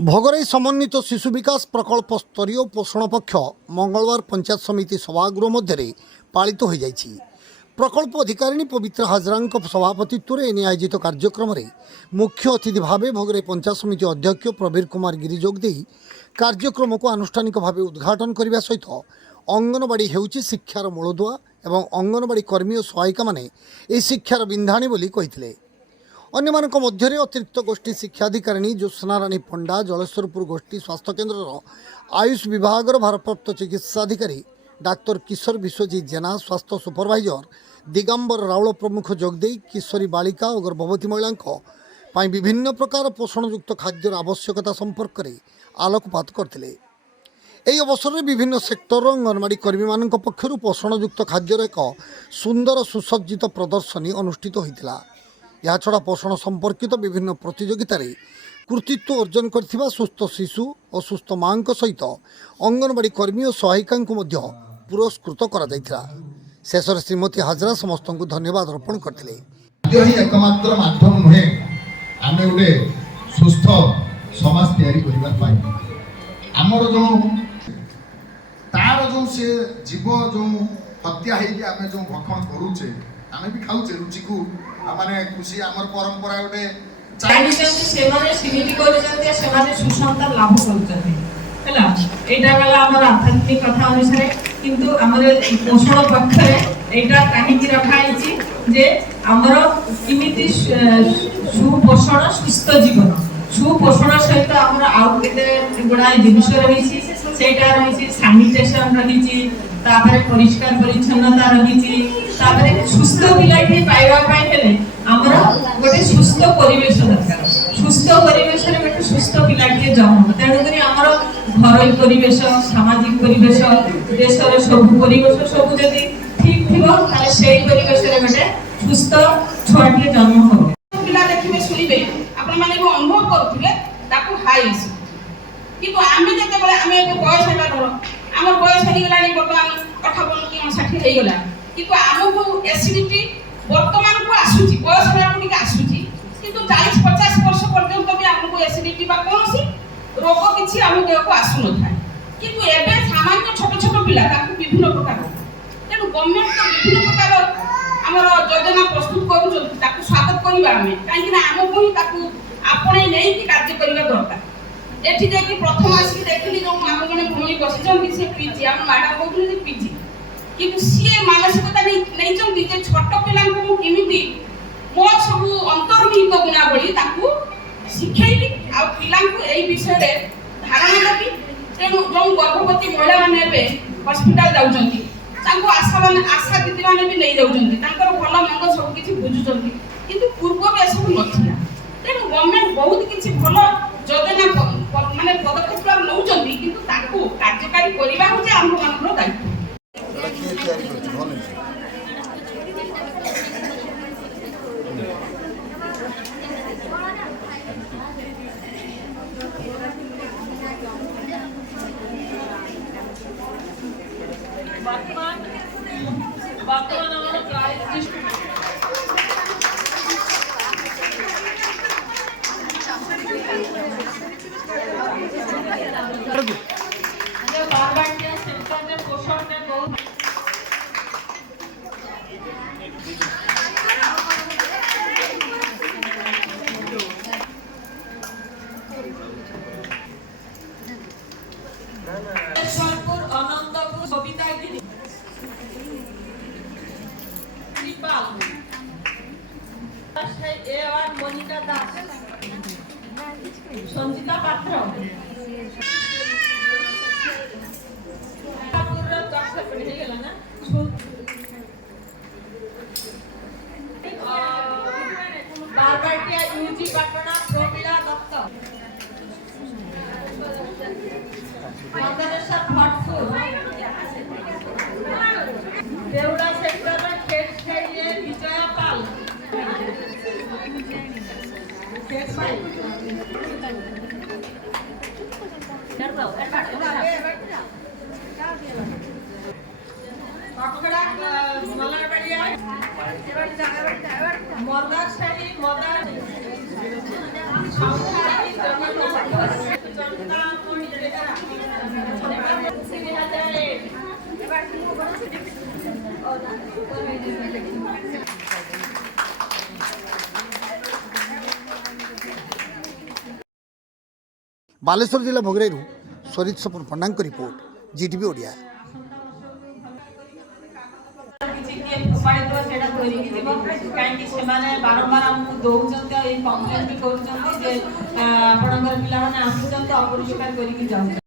भोगराई समन्वित शिशु विकास प्रकल्प स्तरीय पोषण पक्ष मंगलवार पंचायत समिति सभागृह मध्य पालित हो जाइछि। प्रकल्प अधिकारिणी पवित्र हाजरा सभापतित्व में आयोजित कार्यक्रम में मुख्य अतिथि भाव भोगराई पंचायत समिति अध्यक्ष प्रवीर कुमार गिरी जोगदे कार्यक्रम को आनुष्ठानिक भाव उद्घाटन करने सहित अंगनवाड़ी हेउछि शिक्षार मूलदुआ एवं अंगनवाड़ी कर्मी और सहायिका माने ए शिक्षार बिंधाणी बोली कहिथिले। अन्यमानक मध्यरे अतिरिक्त गोष्ठी शिक्षाधिकारिणी ज्योत्सना रानी पंडा जलेश्वरपुर गोष्ठी स्वास्थ्य केन्द्र आयुष विभाग भारप्राप्त चिकित्साधिकारी डाक्तर किशोर विश्वजीत जेना स्वास्थ्य सुपरभाइजर दिगंबर राउल प्रमुख जोगदे किशोरी बालिका और गर्भवती महिला विभिन्न प्रकार पोषणयुक्त खाद्यर आवश्यकता संपर्क में आलोकपात करते। यह अवसर में विभिन्न सेक्टर अंगनवाड़ी कर्मी मान पक्षर पोषणयुक्त खाद्यर एक सुंदर सुसज्जित प्रदर्शनी अनुष्ठित होता। यह छड़ा पोषण संपर्कित विभिन्न प्रतियोगिता कृतित्व अर्जन करथिबा सुस्थ शिशु और सुस्थ माँ सहित अंगनवाड़ी कर्मी और सहायिका पुरस्कृत करा जायथिला। शेष में श्रीमती हाजरा समस्त को धन्यवाद अर्पण करथिले। एकमात्र माध्यम नुहे आमे गोटे सुस्थ समाज तैयारी करिबार पाई आमर जो तार जो से जीव जो हत्या हेकि आमे जो भक्षण करूचे आमे भी खाऊचे रुचि को माने खुशी आमर परंपरा गोटे चाइनिजन से माने सीमित कर जंते से माने सुसंतान लाभ करते हला एटा गला हमर आध्यात्मिक कथा अनुसार किंतु हमर पोषण पक्ष रे एटा काहे की रखा आइछि जे हमर किमिति सुपोषण सुस्थ जीवन सुपोषण सहित हमर आउ केते गुडा जिनिस रहिछि सेटा रहिछि सैनिटेशन रहिछि तापरे परिष्कार परिच्छन्नता रहिछि तापरे सुस्थ पिलाटी पाइबा पाइ हेले हमर गोटे सुस्थ परिवेश दरकार सुस्थ परिवेश रे गोटे सुस्थ पिलाटी जन्म तेणु करी हमर घरोई परिवेश सामाजिक परिवेश देश रे सब परिवेश सब जदी ठीक थिबो ताले सेही परिवेश रे गोटे सुस्थ छुआटी जन्म होबे। पिला देखिबे सुनिबे आपण माने को अनुभव करथिले ताकू हाई आसी किंतु आमे जते बेले आमे बयस हेला धरो हमर बयस हेई गेलानी वर्तमान 58 कि 59 हेई गेला किंतु हमहु एसिडिटी वर्तमान को आसुची बयस हेला को आसुची किंतु 40-50 वर्ष पर्यंत भी हमको एसिडिटी बा कोनोसी रोग किछि हम देह को आसु न थाए किंतु एबे सामान्य छोट छोट पिला ताकू विभिन्न प्रकार तेनु गवर्नमेंट तो विभिन्न प्रकार हमर योजना प्रस्तुत करू ताकू स्वागत करिबा हमें काहे कि हमको ही ताकू आपणे नै कि कार्य करिबा दरकार। एठी जे कि प्रथम आसी देखली जो हम जने भूमि बसिचन से पीजी हम मैडम कहथि जे पीजी किंतु सीए मानसिकता नै चंदी जे छोट पिला को किमिति मो सब अंतर्निहित गुणावली ताकू शिखेइली आ पिला को एई विषय रे धारणा देबी तेनु जो गर्भवती महिला माने बे हॉस्पिटल जाउचंती तांको आशा दीदी माने भी नै जाउचंती तांकर भलो मंग सब किछि बुझुचंती किंतु पूर्व बे सब नथिला तेनु गवर्नमेंट बहुत किछि भलो योजना माने पदक्षेप नउचंती किंतु ताकू कार्यकारी करिबा होजे आम मानकर दायित्व। वर्तमान हमर प्राइस बारबाटिया सेंटर में पोषण में बहुत जलेश्वरपुर अनंतपुर सविता गिरी कृपाल ए1 मोनिका दास संजिता पात्र बारबाटिया यूजी पटना प्रोमिला दत्त मंदरेश्वर भटपुर देवड़ा सेक्टर में खेत खेलिए विजया पाल ବାଲେଶ୍ୱର ଜିଲ୍ଲା ଭୋଗରାଇରୁ ସରିତ ସପୁର ପଣ୍ଡାଙ୍କ ରିପୋର୍ଟ ଜିଟିଭି ଓଡ଼ିଆ। କାହିଁକି ସେମାନେ ବାରମ୍ବାର ଆମକୁ ଦଉଛନ୍ତି ଆଉ ଏଇ କମ୍ପ୍ଲେନ୍ ବି କରୁଛନ୍ତି ଯେ ଆପଣଙ୍କର ପିଲାମାନେ ଆସୁଛନ୍ତି ଅପରିଷ୍କାର କରିକି ଯାଉଛନ୍ତି।